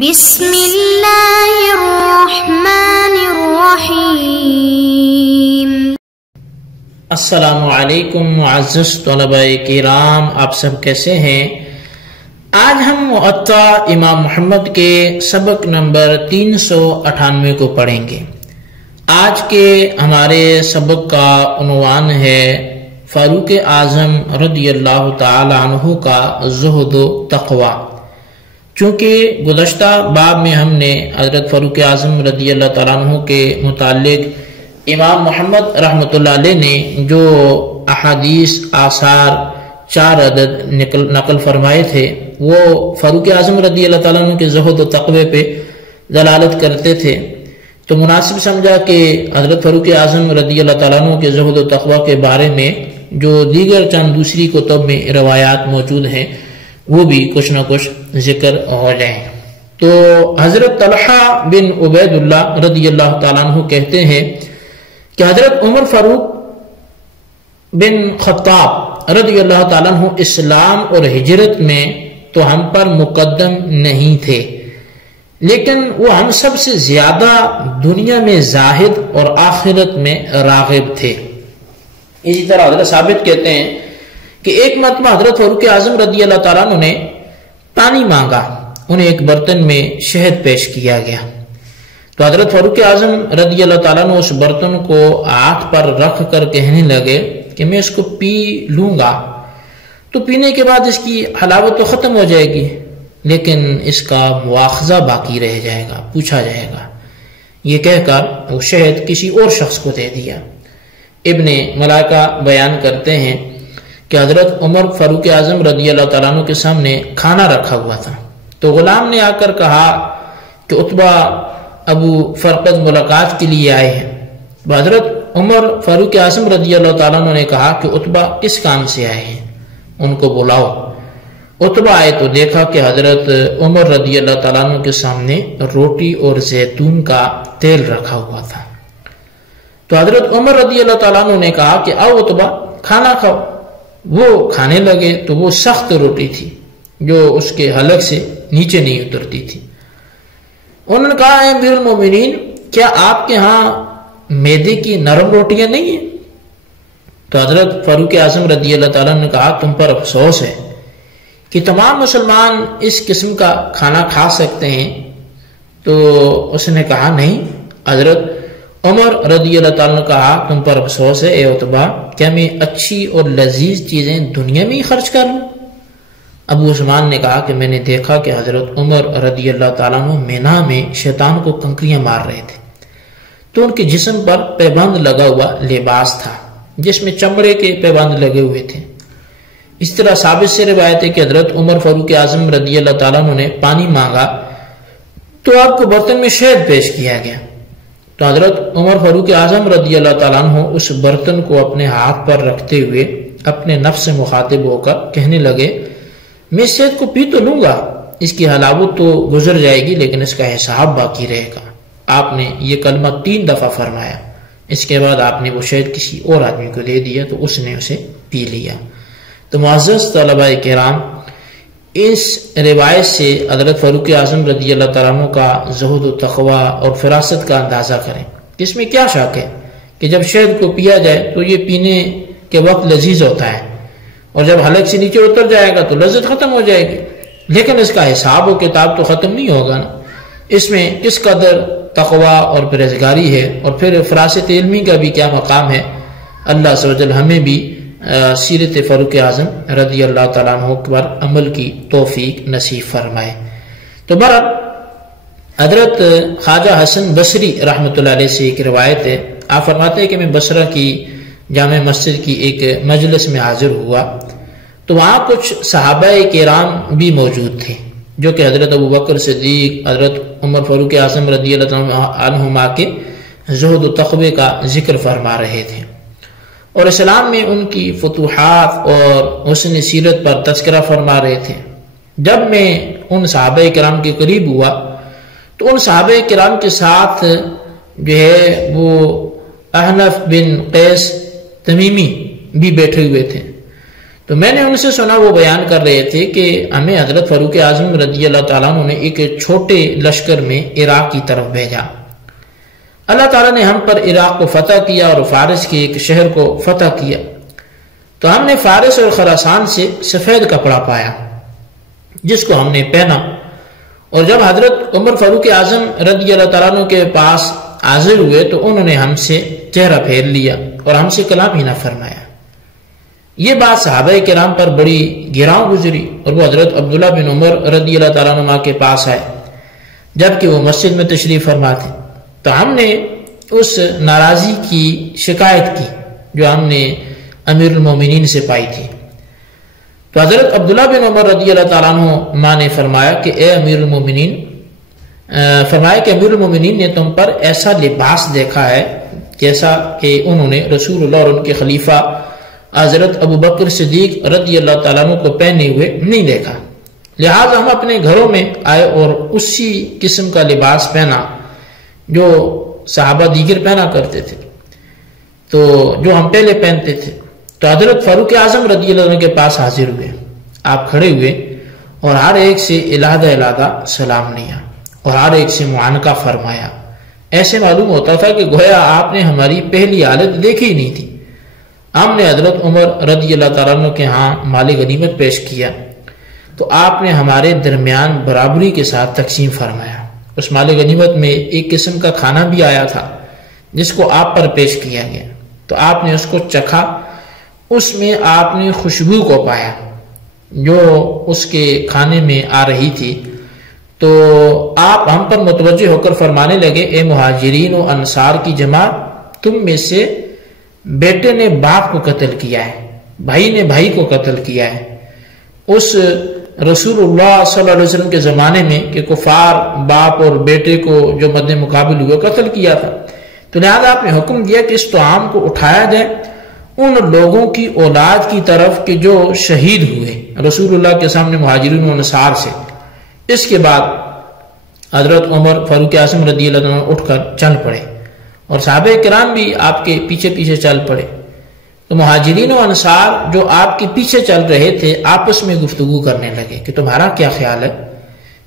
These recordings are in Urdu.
بسم اللہ الرحمن الرحیم۔ السلام علیکم معزز طلباء کرام، آپ سب کیسے ہیں؟ آج ہم موطا امام محمد کے سبق نمبر 398 کو پڑھیں گے۔ آج کے ہمارے سبق کا عنوان ہے فاروق اعظم رضی اللہ تعالی عنہ کا زہد و تقوی۔ چونکہ گزشتہ باب میں ہم نے حضرت فاروق اعظم رضی اللہ تعالیٰ عنہ کے متعلق امام محمد رحمۃ اللہ علیہ نے جو احادیث آثار 4 عدد نقل فرمائے تھے، وہ فاروق اعظم رضی اللہ تعالیٰ عنہ کے زہد و تقوی پہ دلالت کرتے تھے، تو مناسب سمجھا کہ حضرت فاروق اعظم رضی اللہ تعالیٰ عنہ کے زہد و تقوی کے بارے میں جو دیگر چند دوسری کتب میں روایات موجود ہیں وہ بھی کچھ نہ کچھ ذکر ہو جائیں۔ تو حضرت طلحہ بن عبید اللہ رضی اللہ تعالیٰ عنہ کہتے ہیں کہ حضرت عمر فاروق بن خطاب رضی اللہ تعالیٰ عنہ اسلام اور ہجرت میں تو ہم پر مقدم نہیں تھے، لیکن وہ ہم سب سے زیادہ دنیا میں زاہد اور آخرت میں راغب تھے۔ اسی طرح حضرت ثابت کہتے ہیں کہ ایک مرتبہ حضرت فاروق اعظم رضی اللہ تعالیٰ عنہ نے پانی مانگا، انہیں ایک برتن میں شہد پیش کیا گیا، تو حضرت فاروق اعظم رضی اللہ تعالیٰ عنہ اس برتن کو ہاتھ پر رکھ کر کہنے لگے کہ میں اس کو پی لوں گا تو پینے کے بعد اس کی حلاوت تو ختم ہو جائے گی، لیکن اس کا مواخذہ باقی رہ جائے گا، پوچھا جائے گا۔ یہ کہہ کر وہ شہد کسی اور شخص کو دے دیا۔ ابن ملائکہ بیان کرتے ہیں کہ حضرت عمر فاروق اعظم رضی اللہ تعالیٰ عنہ کے سامنے کھانا رکھا ہوا تھا، تو غلام نے آ کر کہا کہ عتبہ ابو فرقد ملاقات کے لیے آئے ہیں۔ حضرت عمر فاروق اعظم رضی اللہ تعالیٰ عنہ نے کہا کہ عتبہ کس کام سے آئے ہیں، ان کو بلاؤ۔ عتبہ آئے تو دیکھا کہ حضرت عمر رضی اللہ تعالیٰ عنہ کے سامنے روٹی اور زیتون کا تیل رکھا ہوا تھا، تو حضرت عمر رضی اللہ تعالیٰ عنہ نے کہا کہ آؤ عتبہ کھانا کھاؤ۔ وہ کھانے لگے تو وہ سخت روٹی تھی جو اس کے حلق سے نیچے نہیں اترتی تھی۔ انہوں نے کہا اے امیر المومنین، کیا آپ کے ہاں میدے کی نرم روٹیاں نہیں ہیں؟ تو حضرت فاروق اعظم رضی اللہ تعالیٰ نے کہا تم پر افسوس ہے کہ تمام مسلمان اس قسم کا کھانا کھا سکتے ہیں؟ تو اس نے کہا نہیں۔ حضرت عمر رضی اللہ تعالیٰ نے کہا تم پر افسوس ہے اے عتبہ، کیا میں اچھی اور لذیذ چیزیں دنیا میں ہی خرچ کر لوں؟ ابو عثمان نے کہا کہ میں نے دیکھا کہ حضرت عمر رضی اللہ تعالیٰ عنہ مینا میں شیطان کو کنکریاں مار رہے تھے، تو ان کے جسم پر پیبند لگا ہوا لباس تھا جس میں چمڑے کے پیبند لگے ہوئے تھے۔ اس طرح ثابت سے روایت ہے کہ حضرت عمر فاروق اعظم رضی اللہ تعالیٰ عنہ نے پانی مانگا تو آپ کو برتن میں شہد پیش کیا گیا، تو حضرت عمر فاروق اعظم رضی اللہ تعالیٰ عنہ اس برتن کو اپنے ہاتھ پر رکھتے ہوئے اپنے نفس سے مخاطب ہو کر کہنے لگے میں شہد کو پی تو لوں گا، اس کی حلاوت تو گزر جائے گی، لیکن اس کا حساب باقی رہے گا۔ آپ نے یہ کلمہ 3 دفعہ فرمایا، اس کے بعد آپ نے وہ شہد کسی اور آدمی کو دے دیا تو اس نے اسے پی لیا۔ تو معزز طلباء کرام، اس روایت سے حضرت فاروق اعظم رضی اللہ تعالیٰ عنہ کا زہد و تقوی اور فراست کا اندازہ کریں۔ اس میں کیا شک ہے کہ جب شہد کو پیا جائے تو یہ پینے کے وقت لذیذ ہوتا ہے، اور جب حلق سے نیچے اتر جائے گا تو لذت ختم ہو جائے گی، لیکن اس کا حساب و کتاب تو ختم نہیں ہوگا نا۔ اس میں کس قدر تقوی اور پرہیزگاری ہے، اور پھر فراست علمی کا بھی کیا مقام ہے۔ اللہ عز و جل ہمیں بھی سیرت فاروق اعظم رضی اللہ تعالیٰ عنہ پر عمل کی توفیق نصیب فرمائے۔ تو برحال حضرت خواجہ حسن بصری رحمۃ اللہ علیہ سے ایک روایت ہے، آپ فرماتے ہیں کہ میں بصرہ کی جامع مسجد کی ایک مجلس میں حاضر ہوا تو وہاں کچھ صحابہ کرام بھی موجود تھے جو کہ حضرت ابو بکر صدیق، حضرت عمر فاروق اعظم رضی اللہ عنہما کے زہد و تقوی کا ذکر فرما رہے تھے، اور اسلام میں ان کی فتوحات اور حسن سیرت پر تذکرہ فرما رہے تھے۔ جب میں ان صحابہ کرام کے قریب ہوا تو ان صحابہ کرام کے ساتھ جو ہے وہ احنف بن قیس تمیمی بھی بیٹھے ہوئے تھے، تو تو میں نے ان سے سنا، وہ بیان کر رہے تھے کہ ہمیں حضرت فاروق اعظم رضی اللہ تعالیٰ عنہ نے ایک چھوٹے لشکر میں عراق کی طرف بھیجا۔ اللہ تعالیٰ نے ہم پر عراق کو فتح کیا اور فارس کے ایک شہر کو فتح کیا، تو ہم نے فارس اور خراسان سے سفید کپڑا پایا جس کو ہم نے پہنا، اور جب حضرت عمر فاروق اعظم رضی اللہ تعالیٰ عنہ کے پاس حاضر ہوئے تو انہوں نے ہم سے چہرہ پھیر لیا اور ہم سے کلام ہی نہ فرمایا۔ یہ بات صحابہ کرام پر بڑی گراں گزری، اور وہ حضرت عبداللہ بن عمر رضی اللہ تعالیٰ عنہ کے پاس آئے جبکہ وہ مسجد میں تشریف فرما تھے، تو ہم نے اس ناراضی کی شکایت کی جو ہم نے امیر المومنین سے پائی تھی۔ تو حضرت عبداللہ بن عمر رضی اللہ تعالیٰ عنہ نے فرمایا کہ اے امیر المومنین، کہ امیر المومنین نے تم پر ایسا لباس دیکھا ہے جیسا کہ انہوں نے رسول اللہ اور ان کے خلیفہ حضرت ابو بکر صدیق رضی اللہ تعالیٰ عنہ کو پہنے ہوئے نہیں دیکھا، لہٰذا ہم اپنے گھروں میں آئے اور اسی قسم کا لباس پہنا جو صحابہ دیگر پہنا کرتے تھے، تو جو ہم پہلے پہنتے تھے۔ تو حضرت فاروق اعظم رضی اللہ عنہ کے پاس حاضر ہوئے، آپ کھڑے ہوئے اور ہر ایک سے علیحدہ علیحدہ سلام لیا اور ہر ایک سے معانقہ فرمایا۔ ایسے معلوم ہوتا تھا کہ گویا آپ نے ہماری پہلی حالت دیکھی ہی نہیں تھی۔ ہم نے حضرت عمر رضی اللہ تعالیٰ عنہ کے ہاں مال غنیمت پیش کیا تو آپ نے ہمارے درمیان برابری کے ساتھ تقسیم فرمایا۔ اس مال غنیمت میں ایک قسم کا کھانا بھی آیا تھا جس کو آپ پر پیش کیا گیا، تو آپ نے اس کو چکھا، اس میں آپ نے خوشبو کو پایا جو اس کے کھانے میں آ رہی تھی، تو آپ ہم پر متوجہ ہو کر فرمانے لگے، اے مہاجرین و انصار کی جماعت، تم میں سے بیٹے نے باپ کو قتل کیا ہے، بھائی نے بھائی کو قتل کیا ہے۔ اس رسول اللہ صلی اللہ علیہ وسلم کے زمانے میں کہ کفار باپ اور بیٹے کو جو مد مقابل ہوئے قتل کیا تھا، تو لہذا آپ نے حکم دیا کہ اس طعام کو اٹھایا جائے ان لوگوں کی اولاد کی طرف کہ جو شہید ہوئے رسول اللہ کے سامنے مہاجرین و انصار سے۔ اس کے بعد حضرت عمر فاروق اعظم رضی اللہ عنہ اٹھ کر چل پڑے اور صحابہ کرام بھی آپ کے پیچھے پیچھے چل پڑے، تو مہاجرین و انصار جو آپ کے پیچھے چل رہے تھے آپس میں گفتگو کرنے لگے کہ تمہارا کیا خیال ہے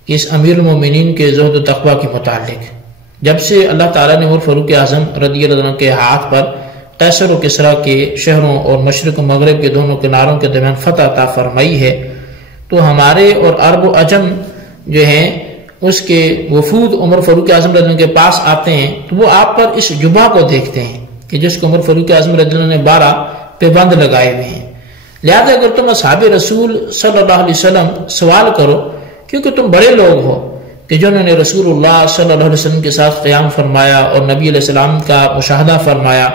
کہ اس امیر المومنین کے زہد و تقوی کے متعلق۔ جب سے اللہ تعالیٰ نے عمر فاروق اعظم رضی اللہ عنہ کے ہاتھ پر قیصر و کسریٰ کے شہروں اور مشرق و مغرب کے دونوں کناروں کے درمیان فتح عطا فرمائی ہے، تو ہمارے اور عرب و عجم جو ہیں اس کے وفود عمر فاروق اعظم رضی اللہ عنہ کے پاس آتے ہیں، تو وہ آپ پر اس جبہ کو دیکھتے ہیں کہ جس کو عمر فاروق اعظم رضی اللہ عنہ نے 12 پابند لگائے ہوئے ہیں۔ لہذا اگر تم اصحاب رسول صلی اللہ علیہ وسلم سوال کرو، کیونکہ تم بڑے لوگ ہو کہ جنہوں نے رسول اللہ صلی اللہ علیہ وسلم کے ساتھ قیام فرمایا اور نبی علیہ السلام کا مشاہدہ فرمایا،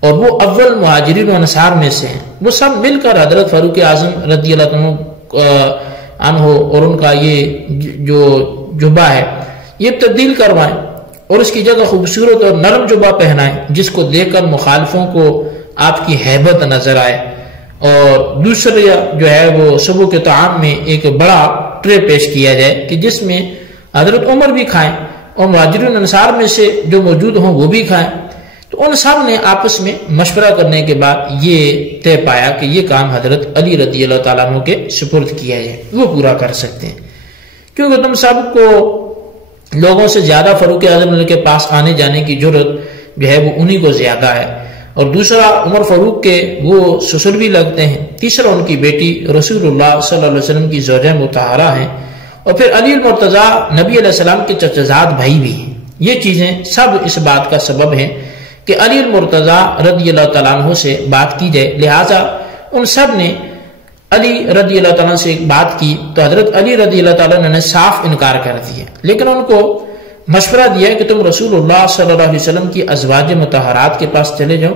اور وہ اول مہاجرین و انصار میں سے ہیں، وہ سب مل کر حضرت فاروق اعظم رضی اللہ عنہ اور ان کا یہ جو جبہ ہے یہ تبدیل کروائیں اور اس کی جگہ خوبصورت اور نرم جبہ پہنائیں جس کو دیکھ کر مخالفوں کو آپ کی ہیبت نظر آئے، اور دوسرا جو ہے وہ صبح کے طعام میں ایک بڑا ٹرے پیش کیا جائے کہ جس میں حضرت عمر بھی کھائیں اور مہاجرین انصار میں سے جو موجود ہوں وہ بھی کھائیں۔ تو ان سب نے آپس میں مشورہ کرنے کے بعد یہ طے پایا کہ یہ کام حضرت علی رضی اللہ تعالیٰ عنہ کے سپرد کیا جائے، وہ پورا کر سکتے ہیں، کیونکہ تم سب کو لوگوں سے زیادہ فاروق اعظم کے پاس آنے جانے کی جرت جو ہے وہ انہی کو زیادہ ہے، اور دوسرا عمر فاروق کے وہ سسر بھی لگتے ہیں، تیسرا ان کی بیٹی رسول اللہ صلی اللہ علیہ وسلم کی زوجہ مطہرہ ہیں، اور پھر علی المرتضیٰ نبی علیہ السلام کے چچزاد بھائی بھی ہیں۔ یہ چیزیں سب اس بات کا سبب ہیں کہ علی المرتضیٰ رضی اللہ تعالیٰ عنہ سے بات کی جائے، لہٰذا ان سب نے علی رضی اللہ تعالیٰ سے ایک بات کی، تو حضرت علی رضی اللہ تعالیٰ نے صاف انکار کر دیا، لیکن ان کو مشورہ دیا کہ تم رسول اللہ صلی اللہ علیہ وسلم کی ازواج مطہرات کے پاس چلے جاؤ،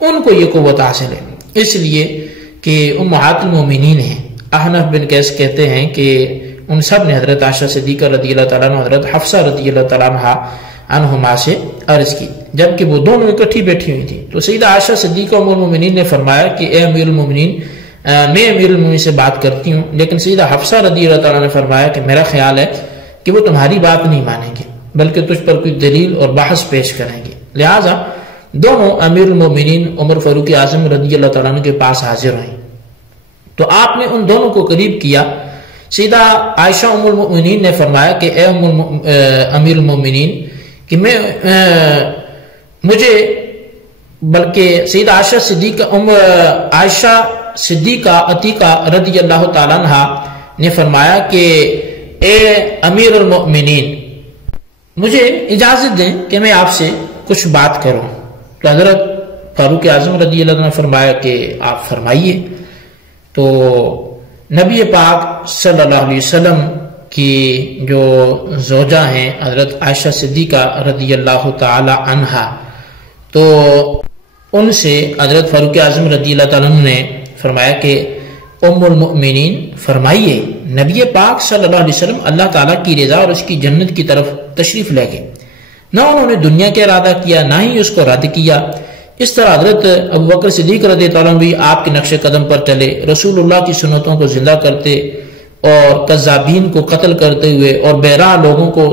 ان کو یہ قوت حاصل ہے، اس لیے کہ امہات المومنین ہیں۔ احنف بن قیس کہتے ہیں کہ ان سب نے حضرت عائشہ صدیقہ رضی اللہ تعالیٰ عنہ حضرت حفصہ رضی اللہ تعالیٰ عنہما سے عرض کی، جبکہ وہ دونوں اکٹھی بیٹھی ہوئی تھی، تو سیدہ عائشہ صدیقہ ام المومنین نے فرمایا کہ اے امیر المومنین، میں امیر المومنین سے بات کرتی ہوں، لیکن سیدہ حفصہ رضی اللہ تعالیٰ نے فرمایا کہ میرا خیال ہے کہ وہ تمہاری بات نہیں مانیں گے بلکہ تجھ پر کوئی دلیل اور بحث پیش کریں گے، لہٰذا دونوں امیر المومنین عمر فاروق اعظم رضی اللہ تعالیٰ عنہ کے پاس حاضر ہوئیں۔ تو آپ نے ان دونوں کو قریب کیا۔ سیدہ عائشہ ام المؤمنین نے فرمایا کہ اے امیر المؤمنین کہ مجھے بلکہ سیدہ عائشہ صدیقہ عتیقہ رضی اللہ تعالیٰ عنہ نے فرمایا کہ اے امیر المؤمنین مجھے اجازت دیں کہ میں آپ سے کچھ بات کروں۔ تو حضرت فاروق اعظم رضی اللہ عنہ نے فرمایا کہ آپ فرمائیے۔ تو نبی پاک صلی اللہ علیہ وسلم کی جو زوجہ ہیں حضرت عائشہ صدیقہ رضی اللہ تعالی عنہا، تو ان سے حضرت فاروق اعظم رضی اللہ تعالیٰ عنہ نے فرمایا کہ ام المؤمنین فرمائیے، نبی پاک صلی اللہ علیہ وسلم اللہ تعالیٰ کی رضا اور اس کی جنت کی طرف تشریف لے گئے، نہ انہوں نے دنیا کا ارادہ کیا نہ ہی اس کو رد کیا۔ اس طرح حضرت ابوبکر صدیق رضی اللہ عنہ بھی آپ کے نقش قدم پر چلے، رسول اللہ کی سنتوں کو زندہ کرتے اور کذابین کو قتل کرتے ہوئے اور بہرا لوگوں کو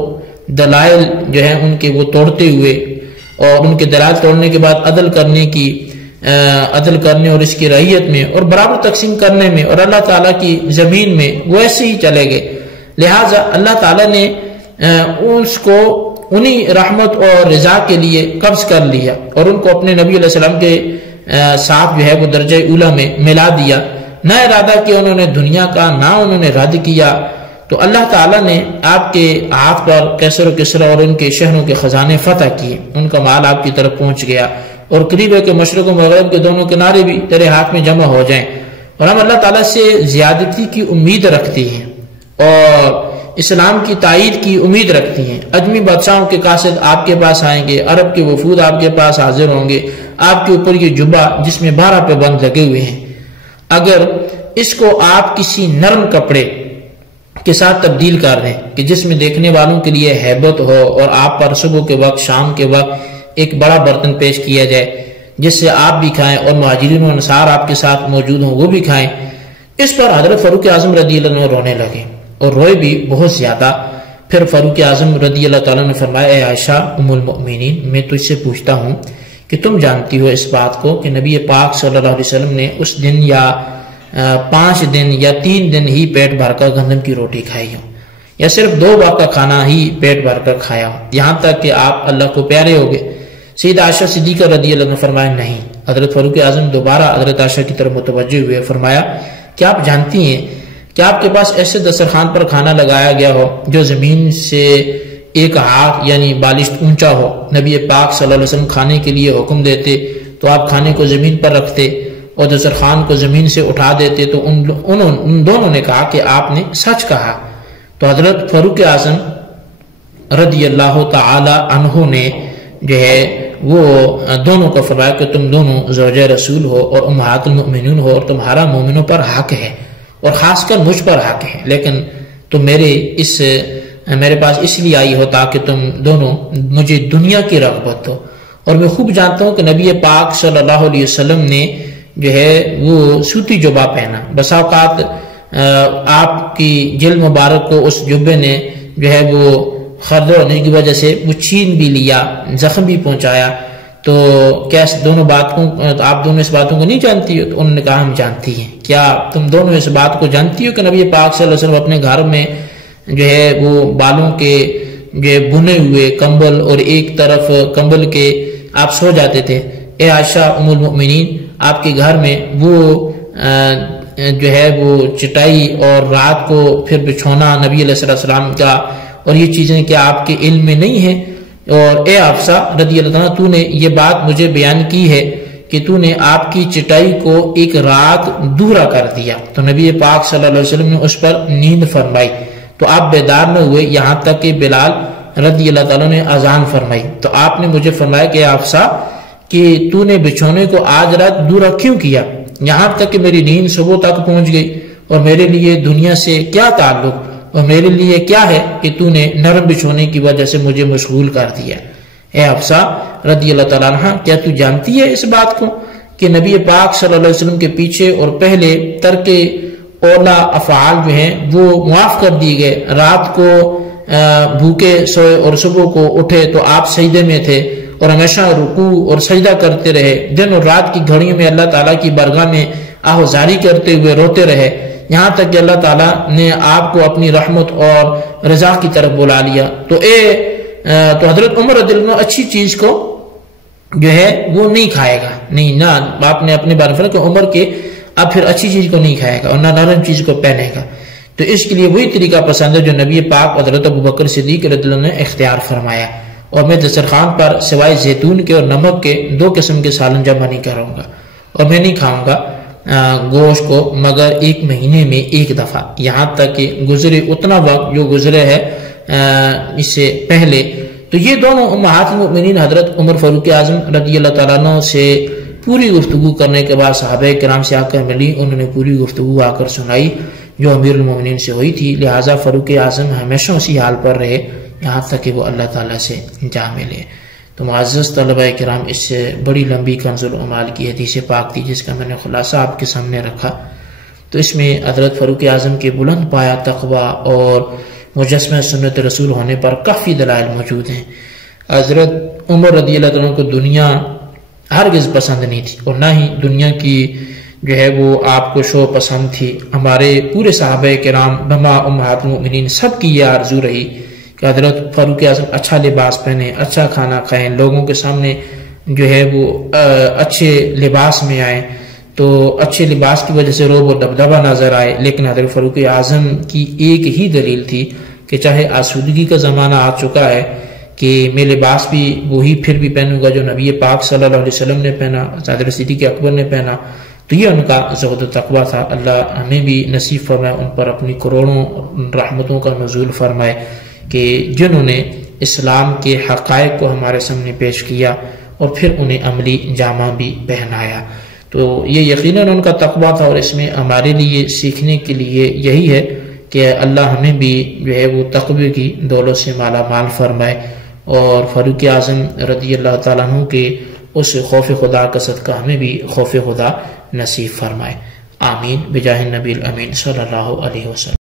دلائل جو ہیں ان کے وہ توڑتے ہوئے، اور ان کے دلائل توڑنے کے بعد عدل کرنے اور اس کی رعیت میں اور برابر تقسیم کرنے میں اور اللہ تعالیٰ کی زمین میں وہ ایسے ہی چلے گئے۔ لہٰذا اللہ تعالیٰ نے اس کو انہی رحمت اور رضا کے لیے قبض کر لیا اور ان کو اپنے نبی علیہ السلام کے ساتھ جو ہے وہ درجہ اولا میں ملا دیا، نہ ارادہ کیا انہوں نے دنیا کا، نہ انہوں نے رد کیا۔ تو اللہ تعالیٰ نے آپ کے ہاتھ پر کیسر و کسرا اور ان کے شہروں کے خزانے فتح کیے، ان کا مال آپ کی طرف پہنچ گیا، اور قریب ہے کہ مشرق و مغرب کے دونوں کنارے بھی تیرے ہاتھ میں جمع ہو جائیں، اور ہم اللہ تعالیٰ سے زیادتی کی امید رکھتی ہیں اور اسلام کی تائید کی امید رکھتی ہیں۔ اجمی بادشاہوں کے قاصد آپ کے پاس آئیں گے، عرب کے وفود آپ کے پاس حاضر ہوں گے، آپ کے اوپر یہ جبہ جس میں 12 پابند لگے ہوئے ہیں، اگر اس کو آپ کسی نرم کپڑے کے ساتھ تبدیل کر دیں کہ جس میں دیکھنے والوں کے لیے ہیبت ہو، اور آپ پر صبح کے وقت شام کے وقت ایک بڑا برتن پیش کیا جائے جس سے آپ بھی کھائیں اور مہاجرین و انصار آپ کے ساتھ موجود ہوں وہ بھی کھائیں، اس پر حضرت فاروق اعظم رضی اللہ عنہ رونے لگے اور روئے بھی بہت زیادہ۔ پھر فاروق اعظم رضی اللہ تعالیٰ نے فرمایا اے عائشہ ام المؤمنین، میں تجھ سے پوچھتا ہوں کہ تم جانتی ہو اس بات کو کہ نبی پاک صلی اللہ علیہ وسلم نے اس دن یا 5 دن یا 3 دن ہی پیٹ بھر کر گندم کی روٹی کھائی ہو، یا صرف 2 وقت کا کھانا ہی پیٹ بھر کر کھایا ہو، یہاں تک کہ آپ اللہ کو پیارے ہو گئے؟ سیدہ عائشہ صدیقہ رضی اللہ عنہ نے فرمایا نہیں۔ حضرت فاروق اعظم دوبارہ حضرت عائشہ کی طرف متوجہ ہوئے، فرمایا کیا آپ جانتی ہیں کہ آپ کے پاس ایسے دسترخوان پر کھانا لگایا گیا ہو جو زمین سے 1 ہاتھ یعنی بالشت اونچا ہو؟ نبی پاک صلی اللہ علیہ وسلم کھانے کے لیے حکم دیتے تو آپ کھانے کو زمین پر رکھتے اور دسترخوان کو زمین سے اٹھا دیتے، تو ان دونوں نے کہا کہ آپ نے سچ کہا۔ تو حضرت فاروق اعظم رضی اللہ تعالی عنہ نے جو ہے وہ دونوں کو فرمایا کہ تم دونوں زوجہ رسول ہو اور امہات المؤمنین ہو، اور تمہارا مومنوں پر حق ہے اور خاص کر مجھ پر حق ہے، لیکن تم میرے پاس اس لیے آئی ہو تاکہ تم دونوں مجھے دنیا کی رغبت دو، اور میں خوب جانتا ہوں کہ نبی پاک صلی اللہ علیہ وسلم نے جو ہے وہ سوتی جبہ پہنا، بسا اوقات آپ کی جلد مبارک کو اس جبے نے جو ہے وہ خردہ ہونے کی وجہ سے وہ چھین بھی لیا، زخم بھی پہنچایا۔ تو کیا آپ دونوں اس باتوں کو نہیں جانتی ہو؟ تو انہوں نے کہا ہم جانتی ہیں۔ کیا تم دونوں اس بات کو جانتی ہو کہ نبی پاک صلی اللہ علیہ وسلم اپنے گھر میں جو ہے وہ بالوں کے جو بنے ہوئے کمبل اور ایک طرف کمبل کے آپ سو جاتے تھے؟ اے عائشہ ام المؤمنین، آپ کے گھر میں وہ جو ہے وہ چٹائی اور رات کو پھر بچھونا نبی علیہ السلام کا اور یہ چیزیں کیا آپ کے علم میں نہیں ہیں؟ اور اے حفصہ رضی اللہ عنہ، تو نے یہ بات مجھے بیان کی ہے کہ تو نے آپ کی چٹائی کو ایک رات دوہرا کر دیا، تو نبی پاک صلی اللہ علیہ وسلم نے اس پر نیند فرمائی تو آپ بیدار نہ ہوئے، یہاں تک کہ بلال رضی اللہ تعالیٰ نے اذان فرمائی، تو آپ نے مجھے فرمایا کہ حفصہ کہ تو نے بچھونے کو آج رات دوہرا کیوں کیا؟ یہاں تک کہ میری نیند صبح تک پہنچ گئی، اور میرے لیے دنیا سے کیا تعلق اور میرے لیے کیا ہے کہ تو نے نرم بچھونے کی وجہ سے مجھے مشغول کر دیا۔ اے حفصہ رضی اللہ تعالیٰ عنہ، کیا تو جانتی ہے اس بات کو کہ نبی پاک صلی اللہ علیہ وسلم کے پیچھے اور پہلے ترک اولا افعال جو ہیں وہ معاف کر دیے گئے؟ رات کو بھوکے سوئے اور صبح کو اٹھے تو آپ سجدے میں تھے اور ہمیشہ رکوع اور سجدہ کرتے رہے، دن اور رات کی گھڑیوں میں اللہ تعالیٰ کی بارگاہ میں آہوزاری کرتے ہوئے روتے رہے، یہاں تک کہ اللہ تعالیٰ نے آپ کو اپنی رحمت اور رضا کی طرف بلا لیا۔ تو حضرت عمر رضی اللہ عنہ اچھی چیز کو جو ہے وہ نہیں کھائے گا، نہیں، نہ آپ نے اپنے بارے میں کہ عمر کے اب پھر اچھی چیز کو نہیں کھائے گا اور نہ نرم چیز کو پہنے گا۔ تو اس کے لیے وہی طریقہ پسند ہے جو نبی پاک حضرت ابوبکر صدیق رضی اللہ عنہ نے اختیار فرمایا، اور میں دسترخوان پر سوائے زیتون کے اور نمک کے 2 قسم کے سالن جمع نہیں کروں گا، اور میں نہیں کھاؤں گا گوشت کو مگر 1 مہینے میں 1 دفعہ، یہاں تک کہ گزرے اتنا وقت جو گزرے ہے اس سے پہلے۔ تو یہ دونوں امہات المؤمنین حضرت عمر فاروق اعظم رضی اللہ تعالیٰ عنہ سے پوری گفتگو کرنے کے بعد صحابہ کرام سے آ کر ملی، انہوں نے پوری گفتگو آ کر سنائی جو امیر المومنین سے ہوئی تھی، لہٰذا فاروق اعظم ہمیشہ اسی حال پر رہے یہاں تک کہ وہ اللہ تعالیٰ سے جا ملے۔ تو معزز طلبہ کرام، اس سے بڑی لمبی کنز العمال کی حدیث پاک تھی جس کا میں نے خلاصہ آپ کے سامنے رکھا۔ تو اس میں حضرت فاروق اعظم کے بلند پایا تقوی اور مجسمہ سنت رسول ہونے پر کافی دلائل موجود ہیں۔ حضرت عمر رضی اللہ عنہ کو دنیا ہرگز پسند نہیں تھی، اور نہ ہی دنیا کی جو ہے وہ آپ کو شو پسند تھی۔ ہمارے پورے صحابہ کرام بما امہات المؤمنین سب کی یہ آرزو رہی کہ حضرت فاروق اعظم اچھا لباس پہنے، اچھا کھانا کھائیں، لوگوں کے سامنے جو ہے وہ اچھے لباس میں آئیں، تو اچھے لباس کی وجہ سے روب و دبدبہ نظر آئے۔ لیکن حضرت فاروق اعظم کی ایک ہی دلیل تھی کہ چاہے آسودگی کا زمانہ آ چکا ہے کہ میں لباس بھی وہی پھر بھی پہنوں گا جو نبی پاک صلی اللہ علیہ وسلم نے پہنا، حضرت صدیق اکبر نے پہنا۔ تو یہ ان کا زہد و تقویٰ تھا۔ اللہ ہمیں بھی نصیب فرمائے، ان پر اپنی کروڑوں رحمتوں کا نزول فرمائے کہ جنہوں نے اسلام کے حقائق کو ہمارے سامنے پیش کیا اور پھر انہیں عملی جامہ بھی پہنایا۔ تو یہ یقیناً ان کا تقویٰ تھا، اور اس میں ہمارے لیے سیکھنے کے لیے یہی ہے کہ اللہ ہمیں بھی جو ہے وہ تقوی کی دولت سے مالا مال فرمائے، اور فاروق اعظم رضی اللہ تعالیٰ عنہ کے اس خوف خدا کا صدقہ ہمیں بھی خوف خدا نصیب فرمائے۔ آمین بجاہ النبی الامین صلی اللہ علیہ وسلم۔